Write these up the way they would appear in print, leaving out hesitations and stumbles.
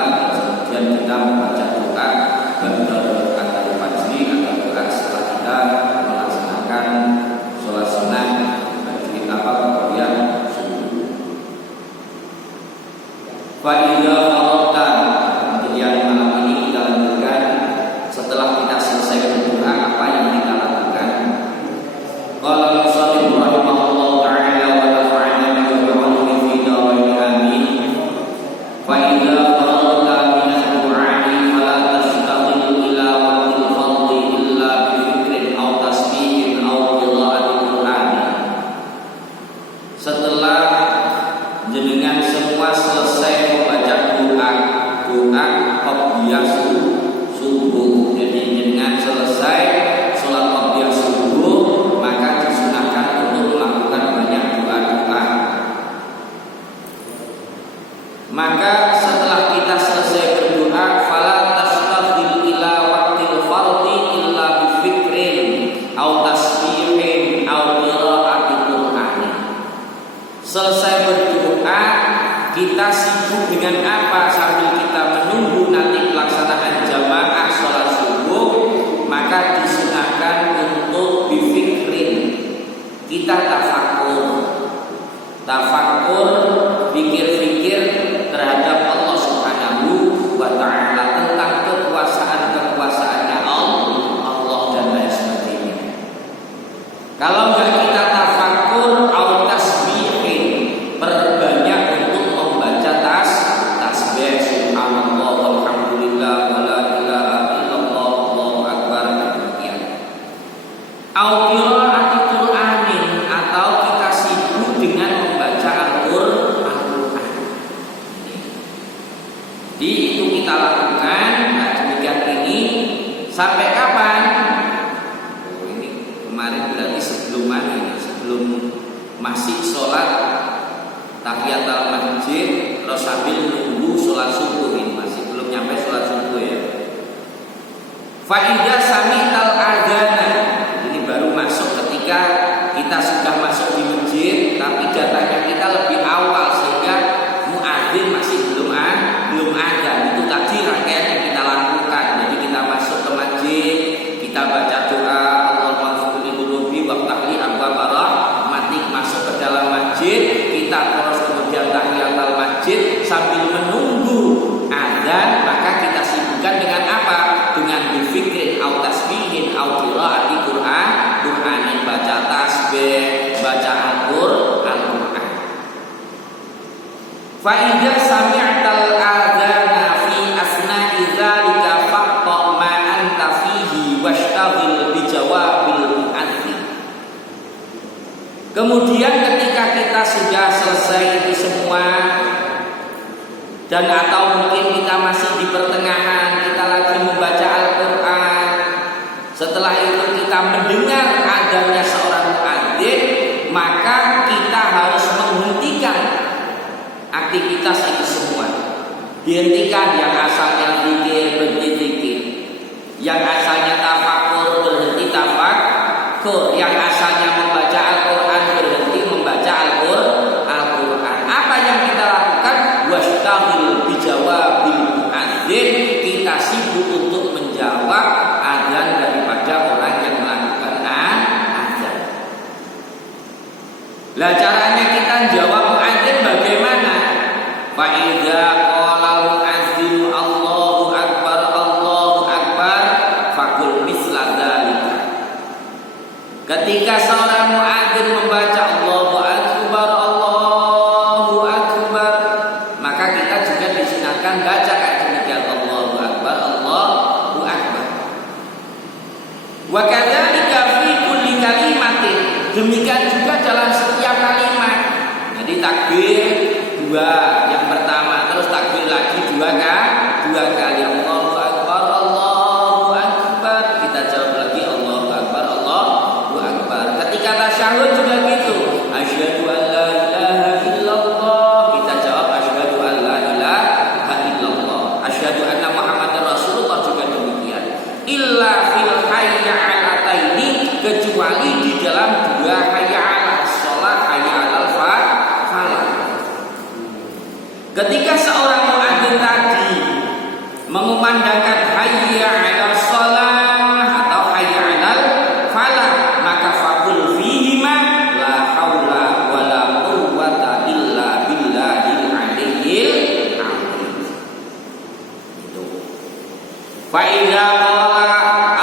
kemudian kita membaca doa antara fajri atau doa setelah kita melaksanakan sholat sunnah bagi yang subuh. Fa'idha faragta, untuk yang malam ini kita lanjutkan setelah kita selesai berdoa apa yang kita lakukan. Qala al-musannif rahimahullah ta'ala wa nafa'ana bihi wa 'alaihi fi darain amin. Fa'idha faragta min ad-du'a'i fala tashtaghil ila waqtil fardhi illa bi fikrin aw tasbihin aw qira'atil Qur'an. Setelah jenengan semua selesai membaca doa qabliyah subuh, jadi jenengan selesai sholat qabliyah subuh, maka disunahkan untuk melakukan banyak doa-doa. Maka setelah kita selesai berdoa, fala tastaghil ila waqtil fardhi illa bi fikrin aw tasbihin aw qira'atil Qur'an. Selesai berdoa, kita sibuk dengan apa sambil kita menunggu nanti pelaksanaan jamaah sholat subuh, maka disunahkan untuk bifikrin. Kita tafakur, pikir-pikir terhadap Allah Subhanahu wa ta'ala, tentang kekuasaannya Allah dan lain sebagainya. Kalau enggak kita tafakur atau tasbihin, perbanyak untuk membaca tasbih subhanallah walhamdulillah wala ilaha illallah Allahu akbar demikian. Au qira'atil Qur'anin, atau kita sibuk dengan membaca Al-Qur'an. Jadi itu kita lakukan demikian ini sampai kapan? Ini kemarin berarti sebelum mana ini? Sebelum masih sholat tahiyatul masjid, terus sambil nunggu sholat subuh, ini masih belum nyampe sholat subuh ya. Faidah sami'tal adzana, ini baru masuk ketika kita sudah masuk di masjid, tapi datangnya kita lebih awal sehingga muadzin masih belum ada. Itu tadi rangkaian yang kita lakukan. Jadi kita masuk ke masjid, kita baca doa Allahumma ighfir li dhunubi waftah li abwaaba rahmatik, masuk ke dalam masjid, kita terus kemudian tahiyatul masjid sambil menunggu adzan, maka kita sibukkan dengan apa? Dengan berfikrin au tasbihin au qira'ati Qur'anin, baca tasbih, baca Al-Qur'an. Fa idza sami'tal adzana fi asna'i dzalika faqta ma anta fihi washtaghil bi jawabil mu'adzin. Kemudian ketika kita sudah selesai itu semua, dan atau mungkin kita masih di pertengahan, kita lagi membaca Al-Quran, setelah itu kita mendengar adanya seorang muadzin, maka kita harus menghentikan aktivitas itu semua. Dihentikan, yang asalnya zikir berhenti zikir, yang asalnya tafakur berhenti tafakur, yang asalnya membaca Al-Quran berhenti membaca Al-Quran. Apa yang kita lakukan? Wastahil bijawabil muadzin, kita sibuk untuk menjawab adzan daripada orang yang melakukan adzan. Lah caranya kita jawab muadzin bagaimana? Fa idza qala muadzin Allahu akbar faqul misla dzalika. Ketika seorang muadzin membaca Allahu akbar, maka kita juga disunahkan baca kayak demikian, Allahu akbar. Wa kadzalika fi kulli kalimatin, demikian juga dalam setiap kalimat. Jadi takbir dua, yang pertama, terus takbir lagi dua kali, Allahu akbar. Kita jawab lagi Allahu akbar. Ketika tasyahud juga gitu, asyhadu an la ilaha illallah, kita jawab asyhadu an la ilaha illallah. Asyhadu anna Muhammadar Rasulullah juga demikian. Illa fil hayya 'alaini, kecuali di dalam dua hayya 'alas shalah, hayya 'alal falah. Ketika seorang muadzin tadi berkumandangkan hayya 'alas shalah atau hayya 'alal falah, maka faqul fihima la haula wala quwwata illa billahil aliyyil azim. Itu. Fa idza qala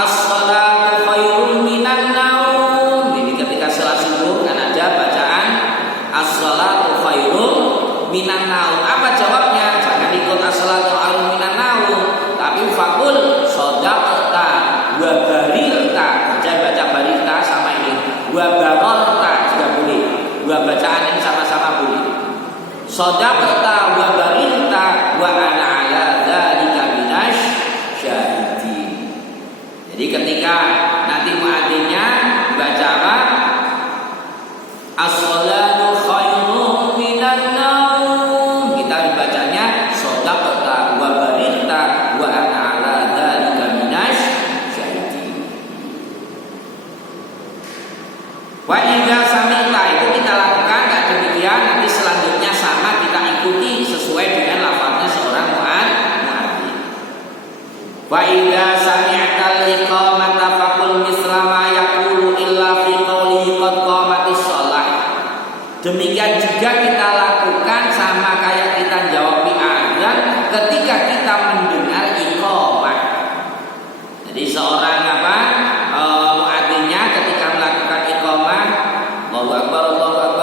as-salatu khairun minan naum. Jadi ketika salat subuh kan ada bacaan as-salatu khairun minan naum. Apa jawabnya? Jangan ikut as-salatu khairun minan naum, tapi faqul shadaqta wa barilta. Jangan baca barilta sama ini. Wa bararta juga boleh. Dua bacaan ini sama-sama boleh. Shadaqta wa barilta wa ana ala dzalika minasy syahidin. Jadi ketika nanti muadzinnya baca apa? As-salatu khairun minan naum. Kita dibacanya shadaqta wa barilta wa ana ala dzalika minasy syahidin. Wa idza sami'ta, itu kita lakukan enggak demikian, nanti selanjutnya sama kita ikuti sesuai dengan lafaznya seorang muadzin. Wa idza sami'ta al-iqamata faqul misla ma yaqulu illa fi qawlihi qad qamatis shalah. Demikian juga kita lakukan sama kayak kita jawab di azan ketika kita mendengar iqamah. Jadi seorang muadzinnya ketika melakukan iqamah, Allahu akbar,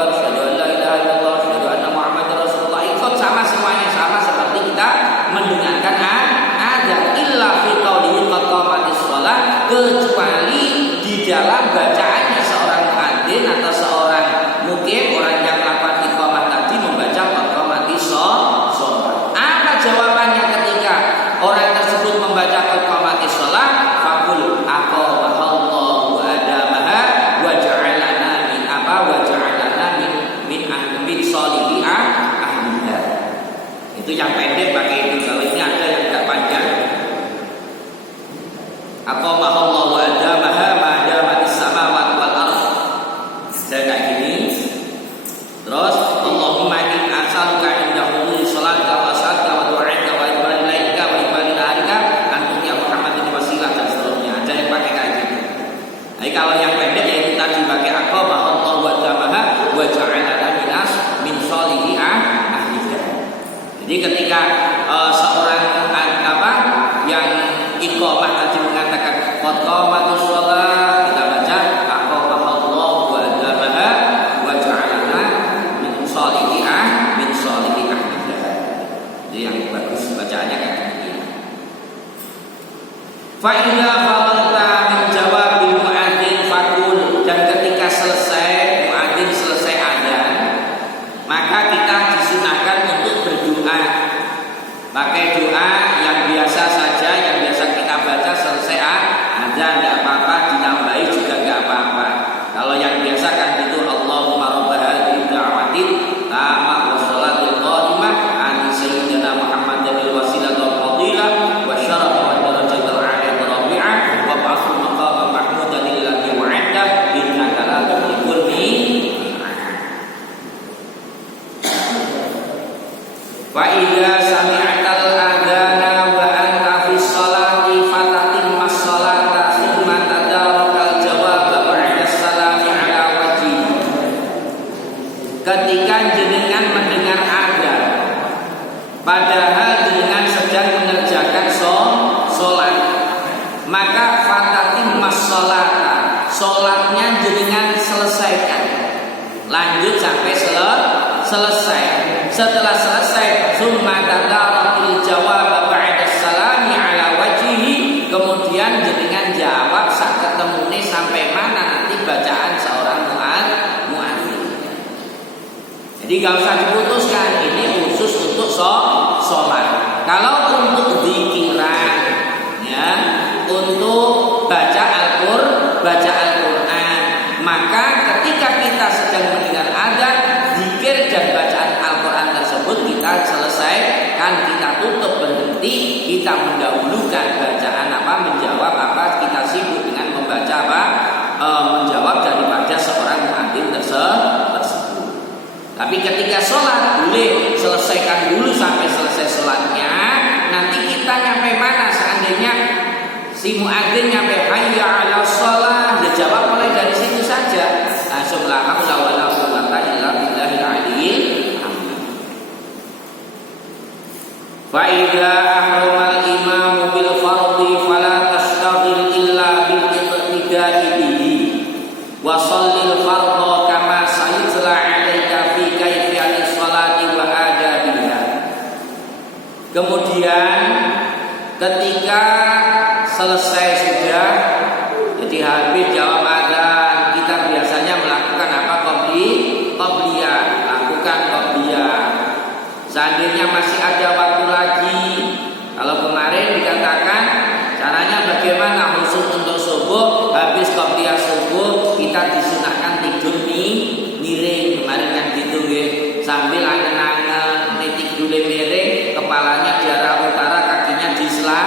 asyhadu an la ilaha illallah, asyhadu anna muhammadar rasulullah, ikut sama semuanya, sama seperti kita mendengarkan azan. Illa fi qawlihi qad qamatis shalah, kecuali di dalam bacaannya seorang muadzin atau seorang muqim, orang yang melakukan iqamah tadi membaca qad qamatis shalah. Apa jawabannya ketika orang tersebut membaca qad qamatis shalah? Faqul aqamahallahu adamaha wa ja'alana min min sholihi ahliha. Itu yang pendek pakai itu. Kalau ini ada yang agak panjang. Aqamahallahu adamaha ma damatis samawati wal ardh. Saya kayak gini. Terus Allahumma inni as'aluka inda huduri salatika wa as'aluka wa du'aika wa ibadil laika wa ibadil harika antum ya Muhammadin wasilah dan seterusnya. Ada yang pakai kayak gitu. Jadi kalau yang pendek yaitu tadi pakai aqamahallahu adamaha wa ja'alana min sholihi ahliha. Jadi ketika seorang yang iqamah tadi mengatakan qad qamatus shalah, kita baca aqamahallahu adamaha wa ja'alana min sholihi ahliha. Jadi yang bagus bacaannya kayak begini. Fa idza faragta min jawabil muadzin faqul, dan ketika selesai muadzin selesai azan, maka kita disunahkan untuk berdoa. Pakai doa yang biasa saja, yang biasa kita baca selesai azan, enggak apa-apa, ditambahi juga enggak apa-apa. Kalau yang biasa kan itu Allahumma rabb hadhihi da'watin tamah wa sholatil qa'imah ati sayyidina Muhammadin wasilah wal fadilah wa syaraf wa darajatul 'aliyah rabi'ah wa ba'athu maqama mahmudan alladhi wa'ada innaka la tukhliqul mi'ad. Wa idza sami'tal adzana wa anta fis sholati fatatimmas sholata thumma tadarakal jawab ba'da salami ala wajhi. Ketika jenengan mendengar adzan padahal jenengan sedang mengerjakan sholat, maka fatatimmas sholata, sholatnya jenengan selesaikan, lanjut sampai selesai. Setelah selesai, summa tadarakil jawab ba'da salami ala wajhihi, kemudian jenengan jawab sak ketemune sampai mana nanti bacaan seorang muadzin. Jadi gak usah diputuskan, ini khusus untuk sholat. Kalau untuk zikiran, ya, untuk baca Al-Quran, maka ketika kita sedang mendengar adzan, zikir dan bacaan Al-Quran tersebut kita selesaikan, kita tutup, berhenti, kita mendahulukan bacaan menjawab kita sibuk dengan membaca menjawab daripada seorang muadzin tersebut. Tapi ketika sholat boleh selesaikan dulu sampai selesai sholatnya. Nanti kita nyampe mana si muadzin nyampe hayya 'alas shalah, dia jawab mulai dari situ saja. Langsung la haula wala quwwata illa billahil aliyyil azim. Fa idza ahramal imamu bil fardhi fala tastaghil illa bil iqtida'i bihi wa shallil fardha kama sayutla 'alaika fi kayfiyatis sholati wa adabiha. Kemudian ketika selesai sudah, jadi habis jawab adzan, kita biasanya melakukan apa? Qobliyah, lakukan qobliyah. Seandainya masih ada waktu lagi, kalau kemarin dikatakan caranya bagaimana khusus untuk subuh, habis qobliyah subuh kita disunahkan tidur miring, kemarin kan gitu ya, sambil angen-angen, titik dulu miring, kepalanya di arah utara, kakinya di selatan.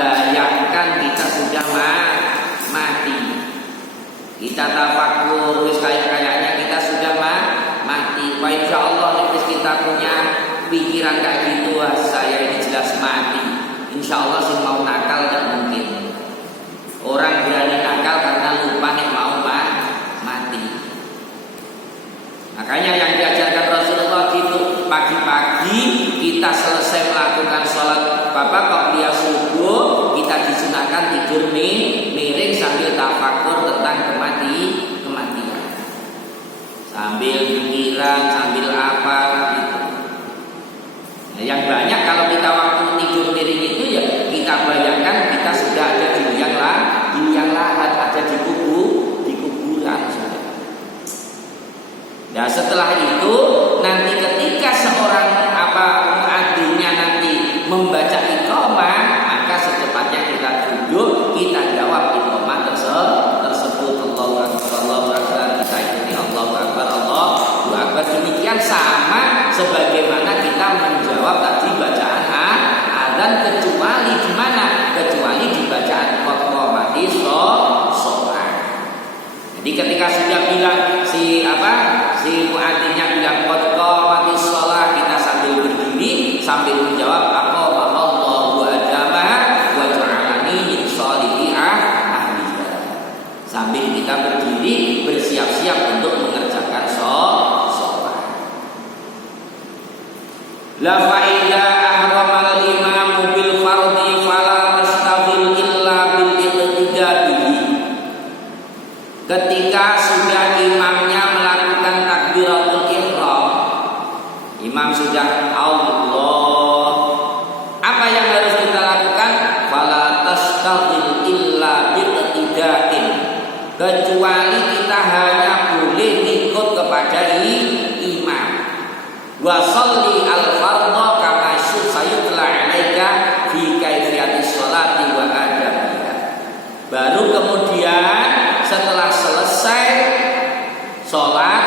Bayangkan kita sudah mati, kita tafakur, wis kayaknya kita sudah mati. Wah, insya Allah kita punya pikiran kayak gitu, wah saya ini jelas mati. Insya Allah sih mau nakal tidak mungkin. Orang berani nakal karena lupa nih mau mati. Makanya yang diajarkan Rasulullah gitu, pagi-pagi kita selesai melakukan sholat qobliyah subuh, kita disunahkan tidur miring sambil tafakur tentang kematian, sambil pikiran, sambil apa gitu. Nah, yang banyak kalau kita waktu tidur miring itu ya kita bayangkan kita sudah ada di liang lahat, ada di kuburan sudah. Nah setelah itu nanti ketika seorang muadzinnya nanti membaca iqamah, maka secepatnya kita duduk, kita jawab iqamah tersebut. Allahu akbar, Allahu akbar, kita ikuti Allahu akbar, Allahu akbar. Demikian sama sebagaimana kita menjawab tadi bacaan adzan, kecuali di mana? Kecuali di bacaan qamatis shalah. Jadi ketika sudah bilang si muadzinnya bilang qamatis shalah, kita sambil berdiri sambil menjawab Allahu adama wa ja'alani min sholihi ahliha. Sambil kita berdiri bersiap-siap untuk mengerjakan sholat. La fa'idha ahramal imamu bil fardhi fala tastaghil illa bil iqtida'i. Ketika sudah imamnya melakukan takbiratul ihram, imam sudah Allah, apa yang harus kita lakukan? Fala tastaghil illa bil iqtida'in. Kecuali kita hanya boleh ikut kepada imam. Wa sholli al-fardha kama sayutla 'alaika fi kaifiyatis sholati wa adabiha. Baru kemudian setelah selesai sholat,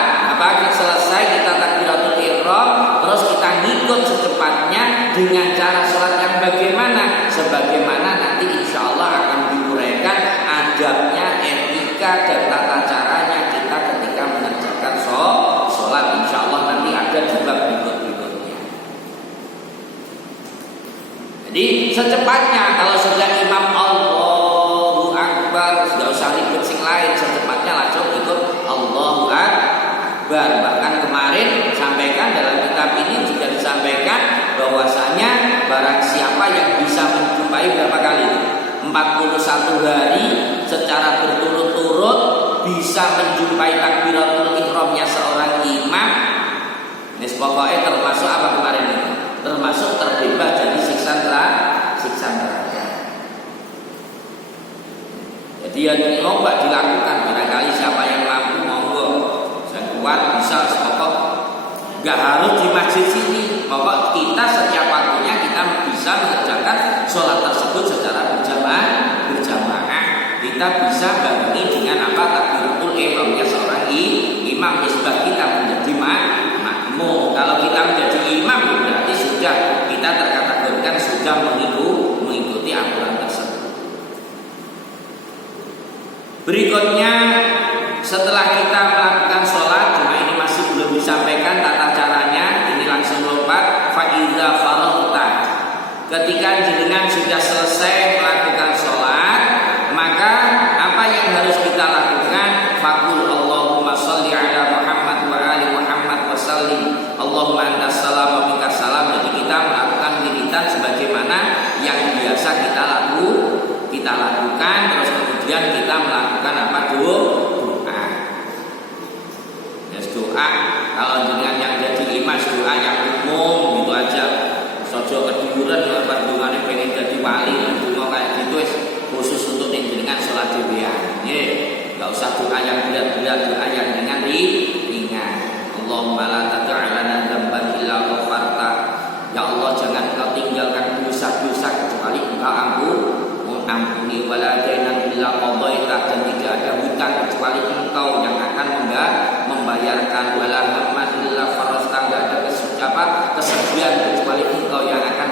selesai kita takbiratul ihram, terus kita ngikut secepatnya dengan cara sholat yang bagaimana? Sebagaimana nanti insya Allah akan diuraikan adabnya, etika dan tata caranya kita ketika mengerjakan sholat. Insya Allah nanti ada di bab berikutnya. Jadi secepatnya kalau sudah imam Allahu akbar, sudah usah ribet sing lain, secepatnya langsung ikut Allahu akbar. Bahkan kemarin sampaikan dalam kitab ini juga disampaikan bahwasanya barang siapa yang bisa menjumpai berapa kali? 41 hari secara berturut-turut bisa menjumpai takbiratul ihramnya seorang imam. Ini pokoknya termasuk apa kemarin ini? Termasuk terbebas dari siksa neraka. Jadi yang coba dilakukan, barangkali siapa yang mampu monggo, saya kuat bisa pokok nggak harus di masjid sini, pokok kita setiap waktunya kita bisa mengerjakan sholat tersebut secara berjamaah. Kita bisa barengi dengan apa? Takbiratul ihramnya seorang imam. Sebab kita menjadi makmum. Kalau kita menjadi imam berarti sudah kita terkategorikan sudah mengikuti aturan tersebut. Berikutnya setelah kita melakukan sholat, cuma ini masih belum disampaikan tata caranya, ini langsung lompat. Fa idza faragta, ketika jenengan sudah selesai melakukan sholat, shalli ala Muhammad wa ali Muhammad wa sallim. Allahumma antas salam wa minkas salam. Jadi kita melakukan wiridan sebagaimana yang biasa kita lakukan, terus kemudian kita melakukan apa? Doa. Yes, doa. Kalau dengan yang jadi imam doa yang umum gitu aja. Sojo keduduran apa dungane pengen jadi wali, donga kayak gitu khusus untuk dengan salat dhewean. Nggih, enggak usah doa yang berat-berat, doa yang ringan. Allahumma la tad'alana dzamban illa ghafarta. Ya Allah, jangan Engkau tinggalkan dosa-dosa kecuali Engkau ampuni, wala dainan illa qadaita, dan tidak ada hutang kecuali Engkau yang akan membayarkan, wala hamman illa farasta, enggak ada kesedihan kecuali Engkau yang akan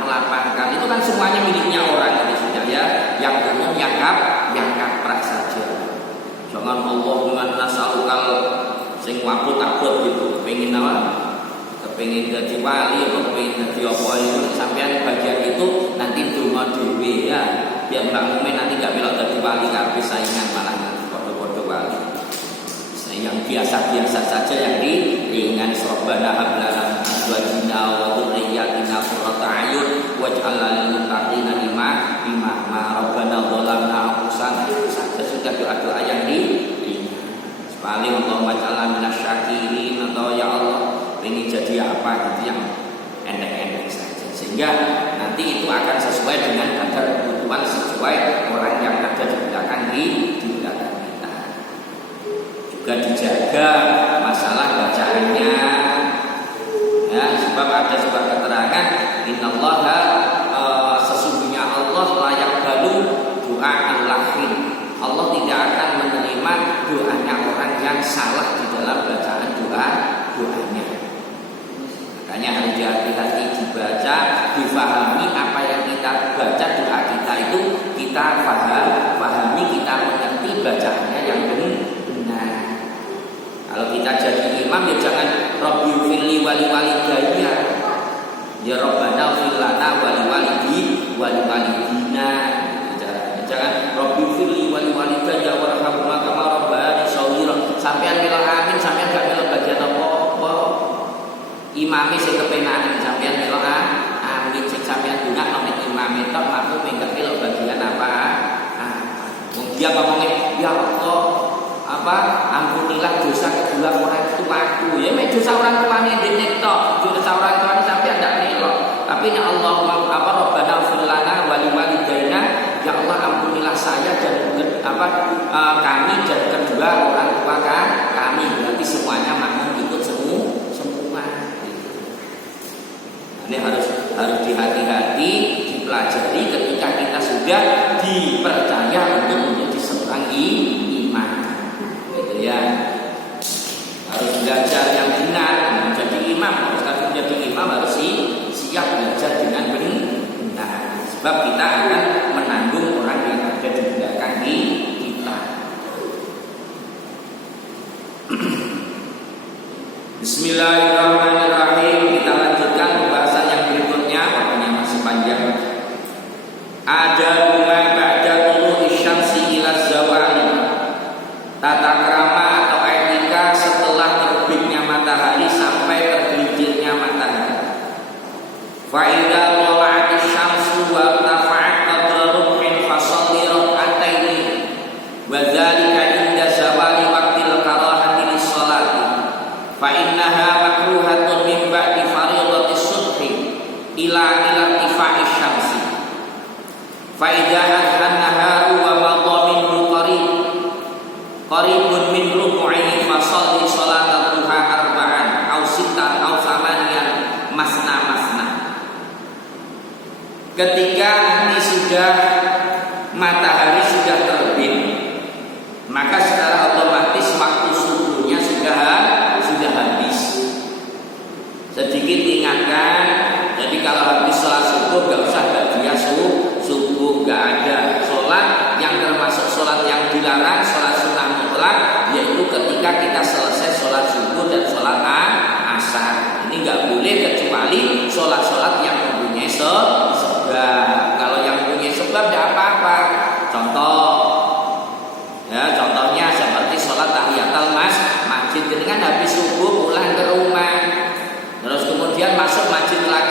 melapangkan. Itu kan semuanya miliknya orang ini sudah ya, yang umum yang kaprah saja. Jangan Allahumma nas'alukal sing wabut-abut gitu, kepengin apa? Kepengin jadi wali atau kepengin jadi apa itu, sampean bagian itu nanti donga dhewe ya. Biar Mbak Mumin nanti enggak melok jadi wali kabeh saingan, malah nanti podo-podo wali. Yang biasa-biasa saja, yang ringan. Rabbana hab lana min azwajina wa dhurriyyatina qurrata a'yun waj'alna lil muttaqina imama. Rabbana dhalamna anfusana. Itu saja sudah doa-doa yang ringan. Paling Allahumma ja'alna minasyakirin, atau ya Allah ingin jadi apa gitu yang endek-endek saja, sehingga nanti itu akan sesuai dengan kadar kebutuhan sesuai orang yang ada di belakang belakang kita. Juga dijaga masalah bacaannya ya, sebab ada sebuah keterangan innallaha sesungguhnya Allah layak balu doa al-lahin. Allah tidak akan menerima doanya orang yang salah di dalam bacaan doanya. Makanya harus hati-hati dibaca, difahami apa yang kita baca doa kita itu kita pahami, kita mengerti bacaannya yang benar. Kalau kita jadi imam ya jangan Rabbi firli wali walidayya, ya Rabbana fir lana wali walidina. Jangan Rabbi firli wali walidayya warhamhuma kama rabbayani shaghira. Sampean melo amin, sampean gak melo bagian apa-apa. Imame sing kepenaken sampean melo amin, sing sampean dongakno nek imame tok makmum minggat melo bagian apa? Wong dia ngomongnya ya Allah, ampunilah dosa kedua orang tuaku. Ya mek dosa orang tuane dene tok, dosa orang tuane sampean ndak melo. Tapi ya Allah, Rabbana fir lana wa liwalidayna, ya Allah ampunilah saya dan kami dan kedua orang tua kami. Berarti semuanya makmum ikut semua. Ini harus dihati-hati, dipelajari ketika kita sudah dipercaya untuk menjadi seorang imam. Gitu ya. Harus belajar yang benar menjadi imam. Kalau menjadi imam harus siap belajar dengan benar. Sebab kita akan menanggung orang yang ada di belakang kita. Bismillahirrahmanirrahim. Kita lanjutkan pembahasan yang berikutnya, waktunya masih panjang. Ada bunga ba'da tulu'i syamsi ila zawali. Tata krama atau etika setelah terbitnya matahari sampai tergelincirnya matahari. Fa idza tala'atis syamsu wa tafa'at qadra rub'in fa shalli rak'ataini wa dzalika inda zawali waqtil karahati lis-shalati. Fa innaha makruhatun min ba'di fardhatis subhi ila irtifa'is syamsi. Fa idza adhan-naharu wa madha minhu qaribun min rubu'i fa shalli shalata duha arba'an aw sittan aw thamaniyan masna. Ketika nanti sudah matahari sudah terbit, maka secara otomatis waktu subuhnya sudah habis. Sedikit ingatkan, jadi kalau habis sholat subuh gak usah ba'diyah subuh, gak ada sholat yang termasuk sholat yang dilarang, sholat sunnah mutlak, yaitu ketika kita selesai sholat subuh dan sholat asar. Ini gak boleh kecuali sholat-sholat yang mempunyai sebab. Kalau yang mempunyai sebab tidak apa-apa. Contohnya seperti sholat tahiyatul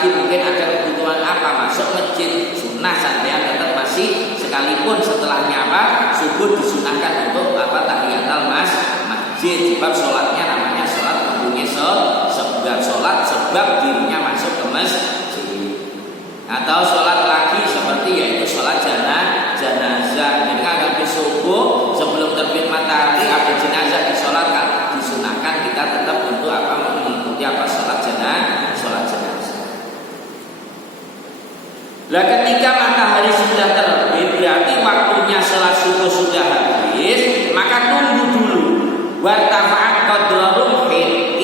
lagi mungkin ada kebutuhan apa masuk masjid, sunnah sampean tetap masih, sekalipun setelahnya apa subuh disunahkan untuk apa tahiyatul masjid, sebab sholatnya namanya sholat mempunyai sebab sholat sebab dirinya masuk ke masjid. Atau sholat lagi seperti yaitu sholat jenazah. Jadi kalau di subuh sebelum terbit matahari ada jenazah disolatkan, disunahkan kita tetap untuk apa mengikuti apa sholat jenazah. Lah ketika